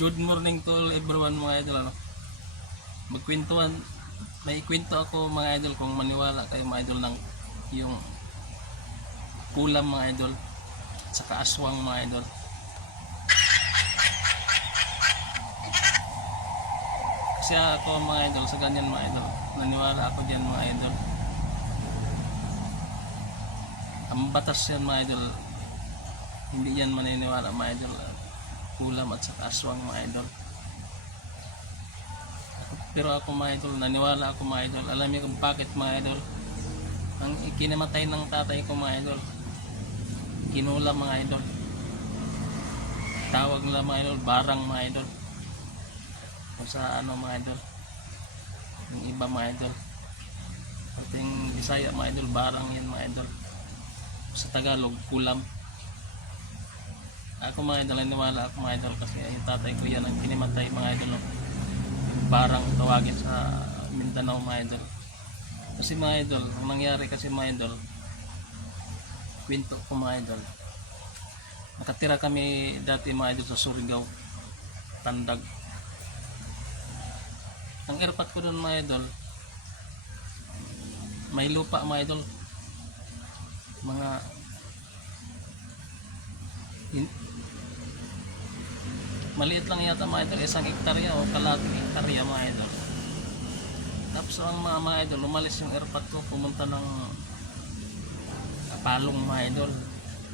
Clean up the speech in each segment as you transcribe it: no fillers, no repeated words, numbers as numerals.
Good morning to everyone mga idol. Magkwentuhan, may kwento ako mga idol kung maniwala kayo mga idol ng yung kulam mga idol saka aswang mga idol. Kasi ako mga idol sa ganyan mga idol, naniwala ako diyan mga idol. Ang batas yan mga idol, hindi yan maniniwala mga idol, kulam at saka aswang mga idol. Pero ako mga idol, naniwala ako mga idol. Alam niyo kung bakit mga idol? Ang ikinamatay ng tatay ko mga idol, kinulam mga idol. Tawag nila mga idol, barang mga idol. Kung sa ano mga idol, yung iba mga idol, ating Bisaya mga idol, barang yan mga idol. Sa Tagalog, kulam. Ako mga idol, naniwala ako mga idol kasi yung tatay ko yan ang kinimatay mga idol. Barang tawagin sa Mindanao mga idol. Kasi mga idol, ang nangyari kasi mga idol, kwento ko mga idol, nakatira kami dati mga idol sa Surigao, Tandag. Ang airpot ko doon mga idol, may lupa mga idol, mga maliit lang yata mga idol, 1 hektarya o kalating hektarya mga idol. Tapos ang mga idol, umalis yung airpot ko, pumunta ng Palong mga idol,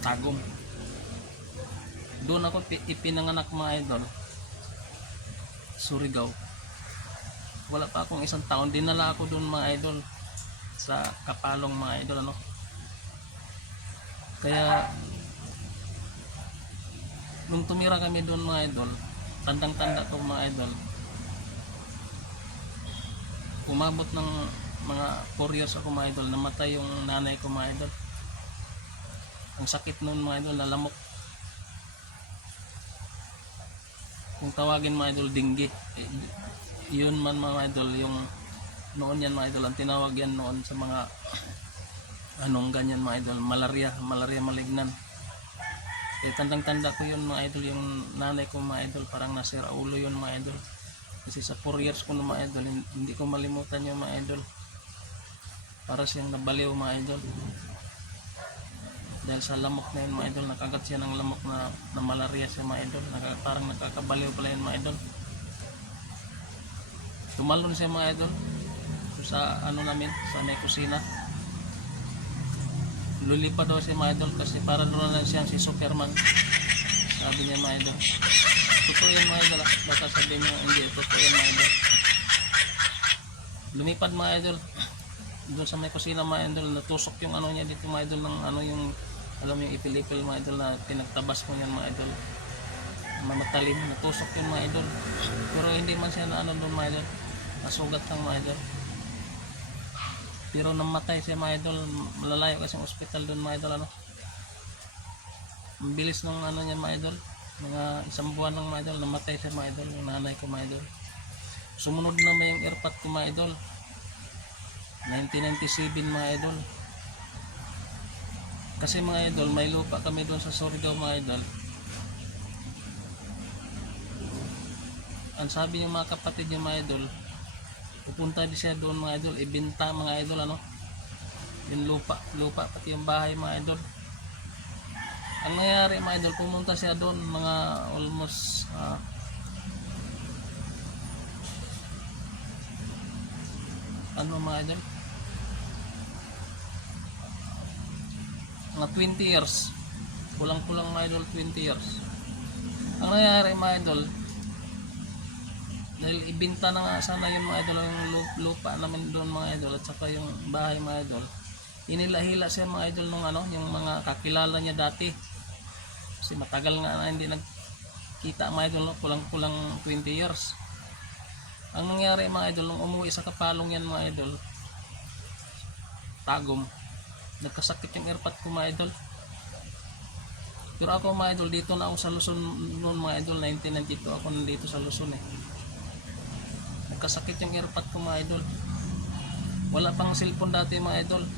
Tagum. Doon ako ipinanganak mga idol, Surigao. Wala pa akong 1 taon, dinala ako doon mga idol sa Kapalong mga idol ano. Kaya nung tumira kami doon mga idol, tandang-tanda ko mga idol, umabot ng mga 4 years ako mga idol, namatay yung nanay ko mga idol. Ang sakit noon mga idol, nalamok. Kung tawagin mga idol, dinggi. Yun man mga idol, yung noon yan mga idol, ang tinawag yan noon sa mga anong ganyan mga idol, malaria malignan. Eh tandang-tanda ko yun mga idol, yung nanay ko mga idol, parang nasira ulo yun mga idol. Kasi sa 4 years ko na mga idol, hindi ko malimutan yung mga idol. Para siyang nabaliw mga idol. Dahil sa lamok na yun mga idol, nakagat siya ng lamok na malaria siya mga idol. Parang nakakabaliw pala yun mga idol. Tumalon siya mga idol sa ano namin, sa may kusina. Lulipad daw siya mga idol kasi para doon na siya si Superman. Sabi niya mga idol. Totoo yan mga idol, baka sabi niyo hindi, totoo yan mga idol. Lumipad mga idol doon sa may kusina mga idol, natusok yung ano niya dito mga idol, ng ano yung alam mo yung ipilipil mga idol na pinagtabas mo yan mga idol, mamatalim, natusok yung mga idol. Pero hindi man siya na ano doon mga idol, nasugat lang mga idol. Pero namatay siya mga idol, malalayo kasi yung ospital doon mga idol ano. Ang bilis ng ano niya mga idol, mga 1 buwan lang mga idol, namatay siya mga idol, yung nanay ko mga idol. Sumunod na may yung airpot ko mga idol, 1997 mga idol. Kasi mga idol, may lupa kami doon sa Surigao mga idol. Ang sabi ng mga kapatid niya mga idol, pupunta din siya doon mga idol, ibenta mga idol ano, yung lupa pati yung bahay mga idol. Ang nangyari mga idol, pumunta siya doon mga almost ano mga idol, mga 20 years, kulang-kulang mga idol, 20 years. Ang nangyari mga idol, dahil ibenta na nga sana yun mga idol, yung lupa namin doon mga idol, at saka yung bahay mga idol, inila-hila siya mga idol ng ano, yung mga kakilala niya dati. Kasi matagal nga na hindi nagkita mga idol, kulang-kulang 20 years. Ang nangyari mga idol, nung umuwi sa Kapalong yan mga idol, Tagum, nagkasakit yung airpot ko mga idol. Pero ako mga idol, dito na ako sa Luzon noon mga idol, 1992 ako nandito sa Luzon eh. Nagkasakit yung airpot ko mga idol. Wala pang cellphone dati mga idol.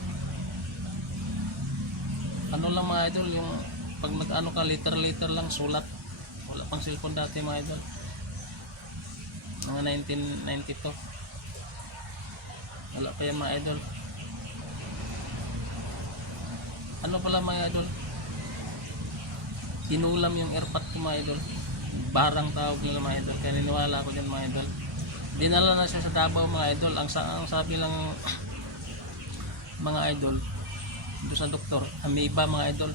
Ano lang mga idol, yung pag nag-ano ka, liter lang sulat. Wala pang cellphone dati mga idol. Mga 1992. Wala pa yan mga idol. Ano pala mga idol? Kinulam yung airpot ko mga idol. Barang tawag nila mga idol. Kaya niniwala ako dyan mga idol. Dinala na siya sa Davao mga idol. Ang sabi lang mga idol doon sa doktor, amoeba mga idol.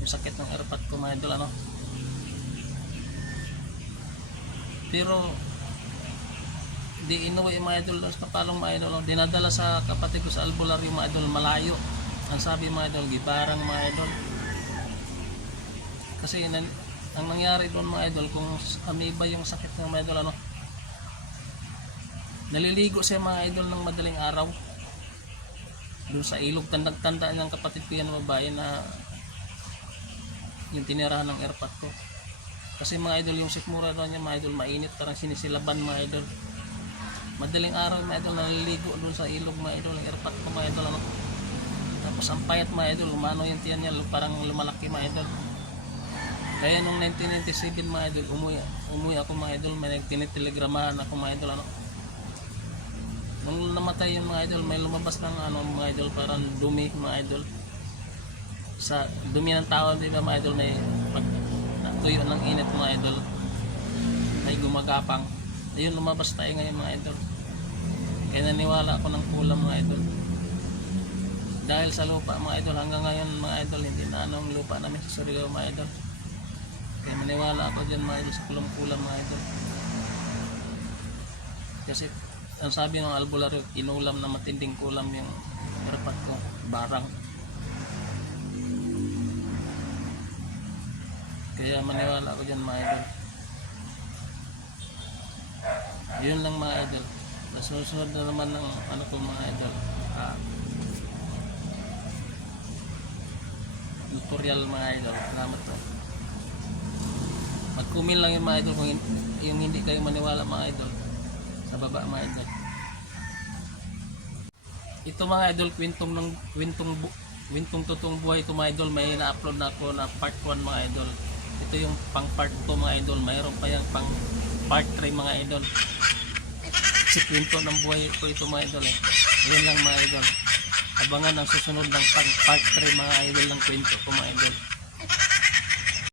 Yung sakit ng airpot ko mga idol ano. Pero di inuwi mga idol sa Kapalong mga idol. Dinadala sa kapatid ko sa albularyo mga idol, malayo. Ang sabi mga idol, gibarang mga idol. Kasi ang nangyari doon mga idol, kung amoeba yung sakit ng mga idol ano, naliligo siya mga idol ng madaling araw doon sa ilog. Tandang-tanda ng kapatid ko yan babae na yung tinirahan ng airpot ko. Kasi mga idol, yung sikmura daw niya mga idol, mainit, parang sinisilaban mga idol. Madaling araw mga idol, naliligo doon sa ilog mga idol, ng airpot ko mga idol ano. Tapos ang payat mga idol, umano yung tiyan niya, parang lumalaki mga idol. Kaya nung 1997 mga idol, umuwi ako mga idol, may nagtinitelegramahan ako mga idol ano. Nung namatay yung mga idol, may lumabas ng ano mga idol, parang dumi mga idol. Sa dumi ng tao, di ba mga idol, may pag natuyo ng init mga idol, may gumagapang. Ayun, lumabas tayo ngayon mga idol. Kaya naniwala ako ng kulam mga idol. Dahil sa lupa mga idol, hanggang ngayon mga idol, hindi na anong lupa namin sa Surigao mga idol. Kaya maniwala ako dyan mga idol sa kulam-kulam mga idol. Kasi ang sabi ng albularyo, inulam na matinding kulam yung airpot ko, barang. Kaya maniwala ako dyan mga idol. Yun lang mga idol. Nasusunod na naman ng ano ko mga idol, tutorial mga idol. Salamat po. Mag-comment lang yung mga idol kung yung hindi kayo maniwala mga idol sa baba mga idol. Ito mga idol, kwentong totoong buhay ito mga idol. May na-upload na ako na part 1 mga idol. Ito yung pang part 2 mga idol. Mayroon pa yung pang part 3 mga idol. Kasi kwento ng buhay ko ito mga idol eh. Yun lang mga idol. Abangan ang susunod ng pang part 3 mga idol ng kwento ko mga idol.